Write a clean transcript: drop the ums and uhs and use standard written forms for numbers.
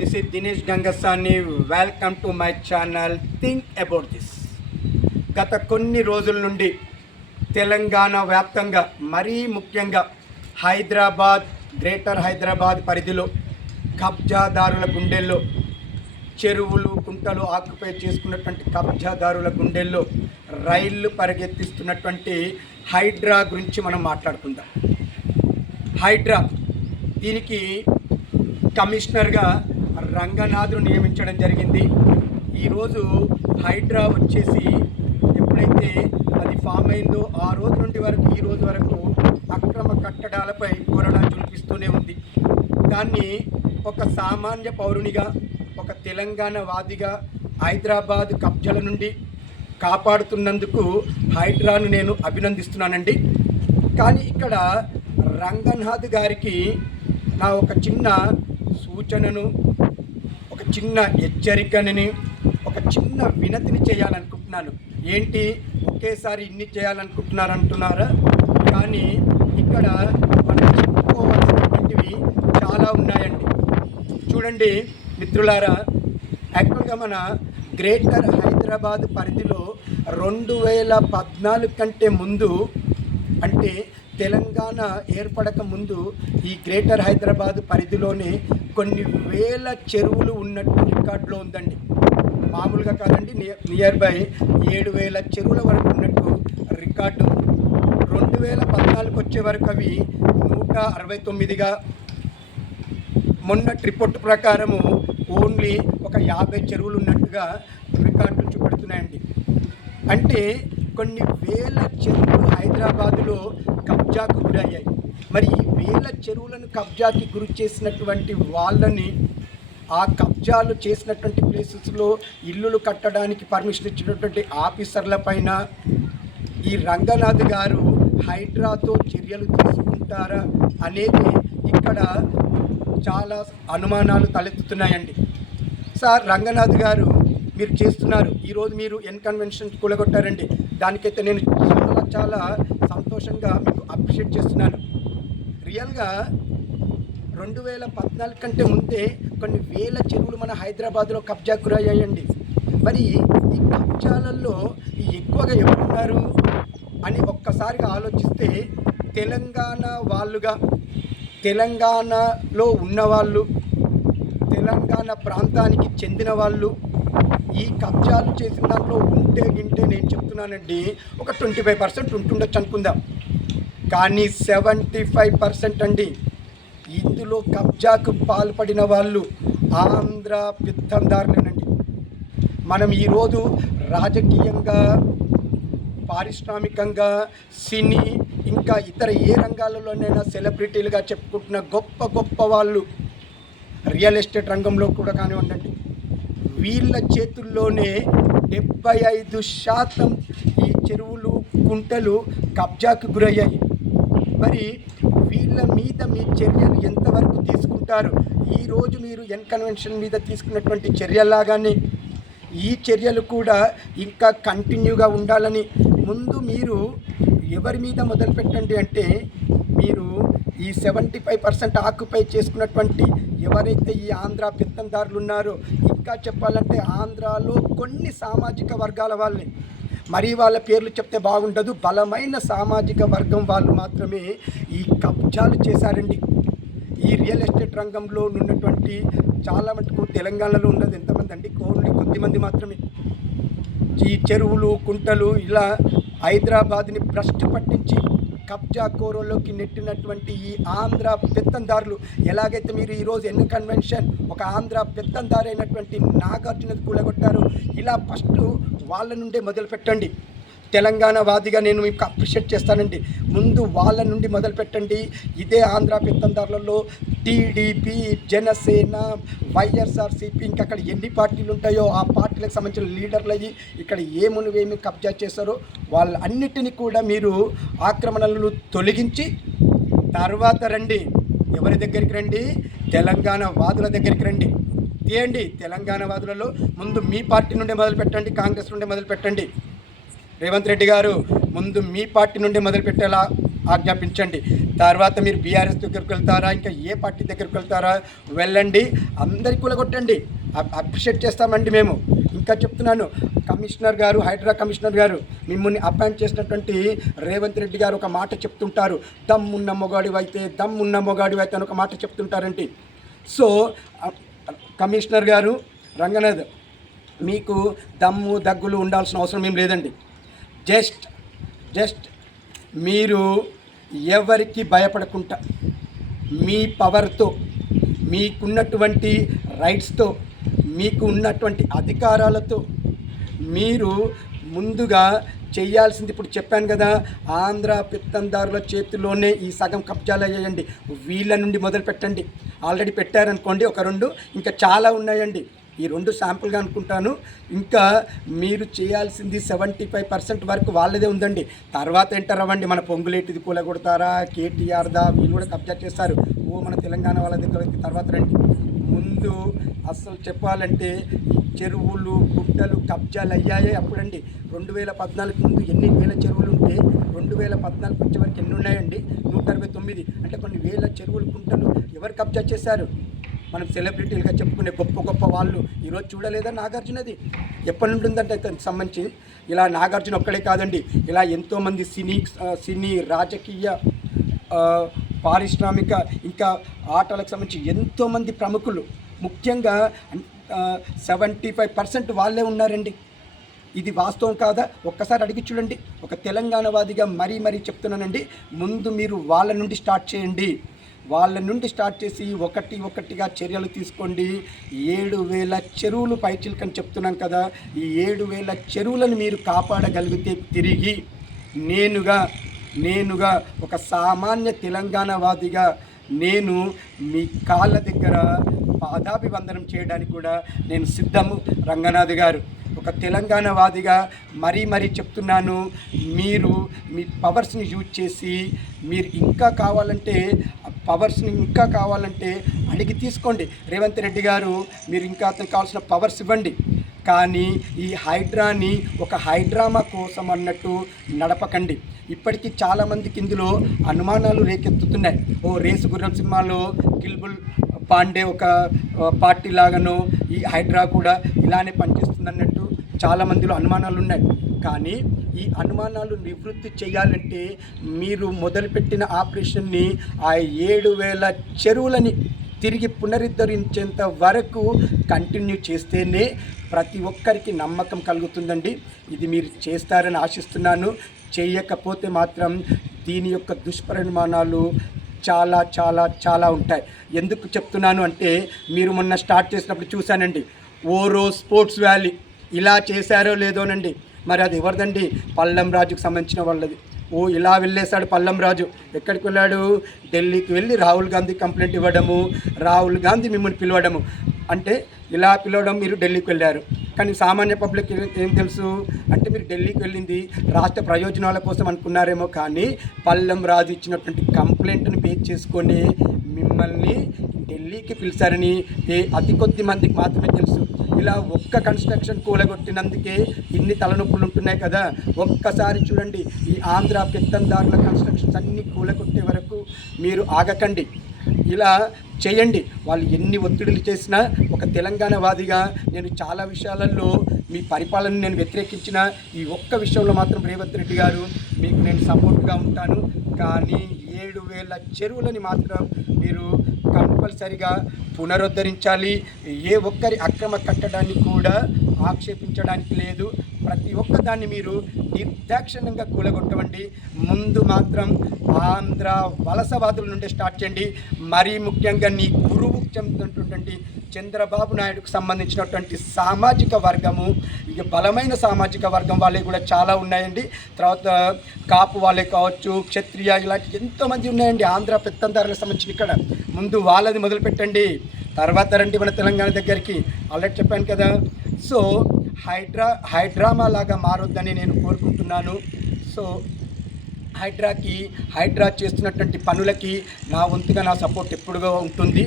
This is Dinesh Gangasani. Welcome to my channel. Think about this. గత కొన్ని రోజుల నుండి తెలంగాణ వ్యాప్తంగా మరీ ముఖ్యంగా గ్రేటర్ హైదరాబాద్ పరిధిలో కబ్జాదారుల గుండెల్లో చెరువులు కుంటలు ఆక్యుపై చేసుకున్నటువంటి కబ్జాదారుల గుండెల్లో రైళ్లు పరిగెత్తిస్తున్నటువంటి హైడ్రా గురించి మనం మాట్లాడుకుందాం. హైడ్రా దీనికి కమిషనర్గా రంగనాథ్ను నియమించడం జరిగింది. ఈరోజు హైడ్రా వచ్చేసి ఎప్పుడైతే అది ఫామ్ అయిందో ఆ రోజు నుండి ఈ రోజు వరకు అక్రమ కట్టడాలపై కొరడా చూపిస్తూనే ఉంది. దాన్ని ఒక సామాన్య పౌరునిగా, ఒక తెలంగాణ వాదిగా హైదరాబాద్ కబ్జాల నుండి కాపాడుతున్నందుకు హైడ్రాను నేను అభినందిస్తున్నానండి. కానీ ఇక్కడ రంగనాథ్ గారికి నా ఒక చిన్న సూచనను, ఒక చిన్న హెచ్చరికని, ఒక చిన్న వినతిని చేయాలనుకుంటున్నాను. ఏంటి ఒకేసారి ఇన్ని చేయాలనుకుంటున్నారా? కానీ ఇక్కడ మనం చెప్పుకోవాల్సినటువంటివి చాలా ఉన్నాయండి. చూడండి మిత్రులారా, యాక్చువల్గా మన గ్రేటర్ హైదరాబాద్ పరిధిలో 2014 కంటే ముందు, అంటే తెలంగాణ ఏర్పడక ముందు ఈ గ్రేటర్ హైదరాబాద్ పరిధిలోనే కొన్ని వేల చెరువులు ఉన్నట్టు రికార్డులో ఉందండి. మామూలుగా కాదండి, నియర్ బై 7,000 చెరువుల వరకు ఉన్నట్టు రికార్డు. 2014 వచ్చే వరకు అవి 169గా, మొన్న రిపోర్ట్ ప్రకారము ఓన్లీ ఒక 50 చెరువులు ఉన్నట్టుగా రికార్డులు చూపెడుతున్నాయండి. అంటే కొన్ని వేల చెరువులు హైదరాబాదులో కబ్జాకు గురయ్యాయి. మరి ఈ వేల చెరువులను కబ్జాకి గురి చేసినటువంటి వాళ్ళని, ఆ కబ్జాలు చేసినటువంటి ప్లేసెస్లో ఇల్లులు కట్టడానికి పర్మిషన్ ఇచ్చినటువంటి ఆఫీసర్ల పైన ఈ రంగనాథ్ గారు హైడ్రాతో చర్యలు తీసుకుంటారా అనేది ఇక్కడ చాలా అనుమానాలు తలెత్తుతున్నాయండి. సార్ రంగనాథ్ గారు, మీరు చేస్తున్నారు, ఈరోజు మీరు కన్వెన్షన్ కూలగొట్టారండి. దానికైతే నేను చాలా చాలా సంతోషంగా మీకు అప్రిషియేట్ చేస్తున్నాను. రియల్గా 2014 కంటే ముందే కొన్ని వేల చెరువులు మన హైదరాబాద్లో కబ్జాకు గురయ్యాయండి. మరి ఈ కబ్జాలలో ఎక్కువగా ఎవరున్నారు అని ఒక్కసారిగా ఆలోచిస్తే తెలంగాణ వాళ్ళుగా, తెలంగాణలో ఉన్నవాళ్ళు, తెలంగాణ ప్రాంతానికి చెందిన వాళ్ళు ఈ కబ్జాలు చేసిన దాంట్లో ఉంటే నేను చెప్తున్నానండి, ఒక 25% ఉంటుండొచ్చు అనుకుందాం. కానీ 75% అండి ఇందులో కబ్జాకు పాల్పడిన వాళ్ళు ఆంధ్ర పెత్తందారులేనండి. మనం ఈరోజు రాజకీయంగా, పారిశ్రామికంగా, సినీ, ఇంకా ఇతర ఏ రంగాలలోనైనా సెలబ్రిటీలుగా చెప్పుకుంటున్న గొప్ప గొప్ప వాళ్ళు, రియల్ ఎస్టేట్ రంగంలో కూడా కానివ్వండి, వీళ్ళ చేతుల్లోనే 75% ఈ చెరువులు కుంటలు కబ్జాకు గురయ్యాయి. మరి వీళ్ళ మీద మీ చర్యలు ఎంతవరకు తీసుకుంటారు? ఈరోజు మీరు కన్వెన్షన్ మీద తీసుకున్నటువంటి చర్యలాగానే ఈ చర్యలు కూడా ఇంకా కంటిన్యూగా ఉండాలని, ముందు మీరు ఎవరి మీద మొదలు పెట్టండి అంటే, మీరు ఈ 75% ఆక్యుపై చేసుకున్నటువంటి ఎవరైతే ఈ ఆంధ్ర పెత్తందారులు ఉన్నారో, ఇంకా చెప్పాలంటే ఆంధ్రాలో కొన్ని సామాజిక వర్గాల వాళ్ళే, మరి వాళ్ళ పేర్లు చెప్తే బాగుండదు, బలమైన సామాజిక వర్గం వాళ్ళు మాత్రమే ఈ కబ్జాలు చేశారండి. ఈ రియల్ ఎస్టేట్ రంగంలో ఉన్నటువంటి చాలా మటుకు తెలంగాణలో ఉన్నది ఎంతమంది అండి? ఓన్లీ కొద్దిమంది మాత్రమే. ఈ చెరువులు కుంటలు ఇలా హైదరాబాద్ని భ్రష్టు పట్టించి కబ్జా కోరలోకి నెట్టినటువంటి ఈ ఆంధ్ర పెత్తందారులు, ఎలాగైతే మీరు ఈరోజు కన్వెన్షన్ ఒక ఆంధ్ర పెత్తందారు అయినటువంటి నాగార్జునది కూలగొట్టారు, ఇలా ఫస్ట్ వాళ్ళ నుండే మొదలు పెట్టండి. తెలంగాణ వాదిగా నేను మీకు అప్రిషియేట్ చేస్తానండి. ముందు వాళ్ళ నుండి మొదలు పెట్టండి. ఇదే ఆంధ్ర పెత్తందారులలో టీడీపీ, జనసేన, వైఎస్ఆర్సీపీ, ఇంకా అక్కడ ఎన్ని పార్టీలు ఉంటాయో ఆ పార్టీలకు సంబంధించిన లీడర్లు అయ్యి ఇక్కడ ఏమి కబ్జా చేస్తారో వాళ్ళన్నిటినీ కూడా మీరు ఆక్రమణలను తొలగించి తర్వాత రండి. ఎవరి దగ్గరికి రండి? తెలంగాణ వాదుల దగ్గరికి రండి. తీయండి. తెలంగాణ వాదులలో ముందు మీ పార్టీ నుండి మొదలు పెట్టండి, కాంగ్రెస్ నుండి మొదలు పెట్టండి. రేవంత్ రెడ్డి గారు ముందు మీ పార్టీ నుండి మొదలుపెట్టేలా ఆజ్ఞాపించండి. తర్వాత మీరు బీఆర్ఎస్ దగ్గరికి వెళ్తారా, ఇంకా ఏ పార్టీ దగ్గరికి వెళ్తారా వెళ్ళండి, అందరికీ కూలగొట్టండి, అప్రిషియేట్ చేస్తామండి మేము. ఇంకా చెప్తున్నాను, కమిషనర్ గారు, హైడ్రా కమిషనర్ గారు, మిమ్మల్ని అపాయింట్ చేసినటువంటి రేవంత్ రెడ్డి గారు ఒక మాట చెప్తుంటారు, దమ్మున్న మొగాడివైతే అని ఒక మాట చెప్తుంటారండి. సో కమిషనర్ గారు, రంగనాథ్, మీకు దమ్ము దగ్గులు ఉండాల్సిన అవసరం ఏం లేదండి. జస్ట్ మీరు ఎవరికి భయపడకుండా మీ పవర్తో, మీకున్నటువంటి రైట్స్తో, మీకు ఉన్నటువంటి అధికారాలతో మీరు ముందుగా చేయాల్సింది, ఇప్పుడు చెప్పాను కదా, ఆంధ్ర పెత్తందారుల చేతిలోనే ఈ సగం కబ్జాలు అయ్యాయండి. వీళ్ళ నుండి మొదలు పెట్టండి. ఆల్రెడీ పెట్టారనుకోండి ఒక 2, ఇంకా చాలా ఉన్నాయండి. ఈ 2 శాంపుల్గా అనుకుంటాను. ఇంకా మీరు చేయాల్సింది 75% వరకు వాళ్ళదే ఉందండి. తర్వాత ఏంటారవ్వండి, మన పొంగులేటిది కూలగొడతారా, కేటీఆర్దా, వీళ్ళు కూడా కబ్జా చేస్తారు, మన తెలంగాణ వాళ్ళ దగ్గర తర్వాత రండి. ముందు అసలు చెప్పాలంటే ఈ చెరువులు, గుట్టలు కబ్జాలు అయ్యాయే అప్పుడండి. 2014 ముందు ఎన్ని వేల చెరువులు ఉంటే 2014 వచ్చే వరకు ఎన్ని ఉన్నాయండి? 169. అంటే కొన్ని వేల చెరువులు, గుంటలు ఎవరు కబ్జా చేశారు? మనం సెలబ్రిటీలుగా చెప్పుకునే గొప్ప వాళ్ళు ఈరోజు చూడలేదా నాగార్జునది? ఎప్పటి నుండి ఉందంటే దానికి సంబంధించి ఇలా నాగార్జున ఒక్కడే కాదండి, ఇలా ఎంతోమంది సినీ రాజకీయ పారిశ్రామిక ఇంకా ఆటలకు సంబంధించి ఎంతోమంది ప్రముఖులు, ముఖ్యంగా 75% వాళ్ళే ఉన్నారండి. ఇది వాస్తవం కాదా? ఒక్కసారి అడిగి చూడండి. ఒక తెలంగాణవాదిగా మరీ చెప్తున్నానండి, ముందు మీరు వాళ్ళ నుండి స్టార్ట్ చేయండి. వాళ్ళ నుండి స్టార్ట్ చేసి ఒకటిగా చర్యలు తీసుకోండి. 7,000 చెరువులు పైచిల్కని చెప్తున్నాం కదా, ఈ 7,000 చెరువులను మీరు కాపాడగలిగితే తిరిగి నేనుగా ఒక సామాన్య తెలంగాణవాదిగా నేను మీ కాళ్ళ దగ్గర పాదాభివందనం చేయడానికి కూడా నేను సిద్ధము. రంగనాథ్ గారు, ఒక తెలంగాణవాదిగా మరీ చెప్తున్నాను, మీరు మీ పవర్స్ని యూజ్ చేసి మీరు ఇంకా కావాలంటే అడిగి తీసుకోండి. రేవంత్ రెడ్డి గారు, మీరు ఇంకా అతనికి కావాల్సిన పవర్స్ ఇవ్వండి. కానీ ఈ హైడ్రాని ఒక హైడ్రామా కోసం అన్నట్టు నడపకండి. ఇప్పటికీ చాలామందికి ఇందులో అనుమానాలు రేకెత్తుతున్నాయి. రేసు గుర్రం సినిమాలో కిల్బుల్ పాండే ఒక పార్టీ లాగానో ఈ హైడ్రా కూడా ఇలానే పనిచేస్తుందన్నట్టు చాలామందిలో అనుమానాలు ఉన్నాయి. కానీ ఈ అనుమానాలు నివృత్తి చేయాలంటే మీరు మొదలుపెట్టిన ఆపరేషన్ని ఆ 7,000 చెరువులని తిరిగి పునరుద్ధరించేంత వరకు కంటిన్యూ చేస్తేనే ప్రతి ఒక్కరికి నమ్మకం కలుగుతుందండి. ఇది మీరు చేస్తారని ఆశిస్తున్నాను. చేయకపోతే మాత్రం దీని యొక్క దుష్పరిణామాలు చాలా ఉంటాయి. ఎందుకు చెప్తున్నాను అంటే, మీరు మొన్న స్టార్ట్ చేసినప్పుడు చూశానండి, ఓరో స్పోర్ట్స్ వ్యాలీ ఇలా చేశారో లేదోనండి. మరి అది ఎవరిదండి? పల్లం రాజుకు సంబంధించిన వాళ్ళది. ఇలా వెళ్ళేశాడు పల్లం రాజు. ఎక్కడికి వెళ్ళాడు? ఢిల్లీకి వెళ్ళి రాహుల్ గాంధీ కంప్లైంట్ ఇవ్వడము, రాహుల్ గాంధీ మిమ్మల్ని పిలవడము. అంటే ఇలా పిలవడం, మీరు ఢిల్లీకి వెళ్ళారు. కానీ సామాన్య పబ్లిక్ ఏం తెలుసు అంటే, మీరు ఢిల్లీకి వెళ్ళింది రాష్ట్ర ప్రయోజనాల కోసం అనుకున్నారేమో, కానీ పల్లం రాజు ఇచ్చినటువంటి కంప్లైంట్ని బేస్ చేసుకొని మిమ్మల్ని ఢిల్లీకి పిలిచారని అతి కొద్ది మందికి మాత్రమే తెలుసు. ఇలా ఒక్క కన్స్ట్రక్షన్ కూలగొట్టినందుకే ఇన్ని తలనొప్పులు ఉంటున్నాయి కదా. ఒక్కసారి చూడండి, ఈ ఆంధ్ర పెత్తందారుల కన్స్ట్రక్షన్స్ అన్నీ కూలగొట్టే వరకు మీరు ఆగకండి. ఇలా చేయండి. వాళ్ళు ఎన్ని ఒత్తిడులు చేసినా, ఒక తెలంగాణవాదిగా నేను చాలా విషయాలలో మీ పరిపాలన నేను వ్యతిరేకించిన, ఈ ఒక్క విషయంలో మాత్రం రేవంత్ రెడ్డి గారు మీకు నేను సపోర్ట్గా ఉంటాను. కానీ 7,000 చెరువులని మాత్రం మీరు కంపల్సరిగా పునరుద్ధరించాలి. ఏ ఒక్కరి అక్రమ కట్టడాన్ని కూడా ఆక్షేపించడానికి లేదు. ప్రతి ఒక్కదాన్ని మీరు నిర్దాక్షిణ్యంగా కూలగొట్టవండి. ముందు మాత్రం ఆంధ్ర వలసవాదుల నుండి స్టార్ట్ చేయండి. మరీ ముఖ్యంగా నీ గురువు చెందుతున్నటువంటి చంద్రబాబు నాయుడుకు సంబంధించినటువంటి సామాజిక వర్గము, ఇక బలమైన సామాజిక వర్గం వాళ్ళే కూడా చాలా ఉన్నాయండి. తర్వాత కాపు వాళ్ళే కావచ్చు, క్షత్రియ, ఇలాంటి ఎంతోమంది ఉన్నాయండి ఆంధ్ర పెత్తందారులకు సంబంధించిన. ఇక్కడ ముందు వాళ్ళది మొదలుపెట్టండి, తర్వాత రండి మన తెలంగాణ దగ్గరికి. ఆల్రెడీ చెప్పాను కదా. సో హైడ్రామా లాగా మారొద్దని నేను కోరుకుంటున్నాను. సో హైడ్రా చేస్తున్నటువంటి పనులకి నా వంతుగా నా సపోర్ట్ ఎప్పుడుగా ఉంటుంది.